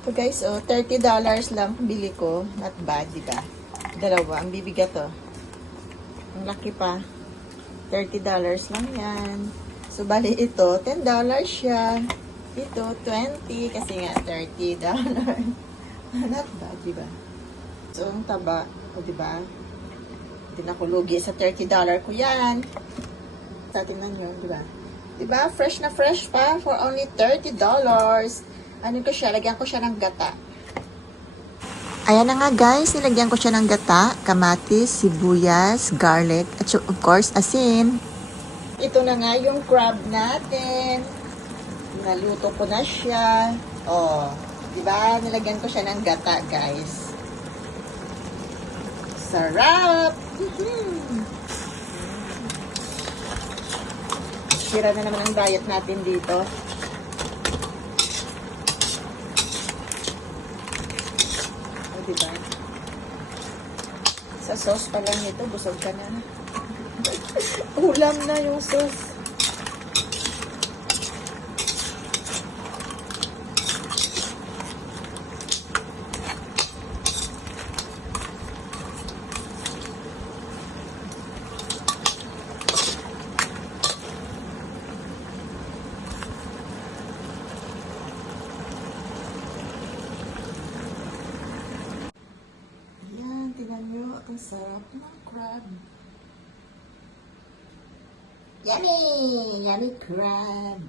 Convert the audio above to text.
So guys, oh, $30 lang bili ko. Not bad, di ba? Dalawa. Ang bibigat to. Ang laki pa. $30 lang yan. So, bali ito, $10 siya. Ito, 20 kasi nga $30. Not bad, di ba? So, ang taba, o di ba? Hindi na ko lugi sa $30 ko yan. Tingnan nyo, di ba? Di ba? Fresh na fresh pa for only $30. Ano ko siya? Lagyan ko siya ng gata. Ayan na nga guys, nilagyan ko siya ng gata, kamatis, sibuyas, garlic, at of course, asin. Ito na nga yung crab natin. Naluto ko na siya. Oh, di ba? Nilagyan ko siya ng gata, guys. Sarap! Sira na naman ang diet natin dito. O, diba? Sa sauce pa lang ito, busog ka na. Ulam na yung sauce. Tingnan nyo, ang sarap ng crab. Yummy! Yummy crab!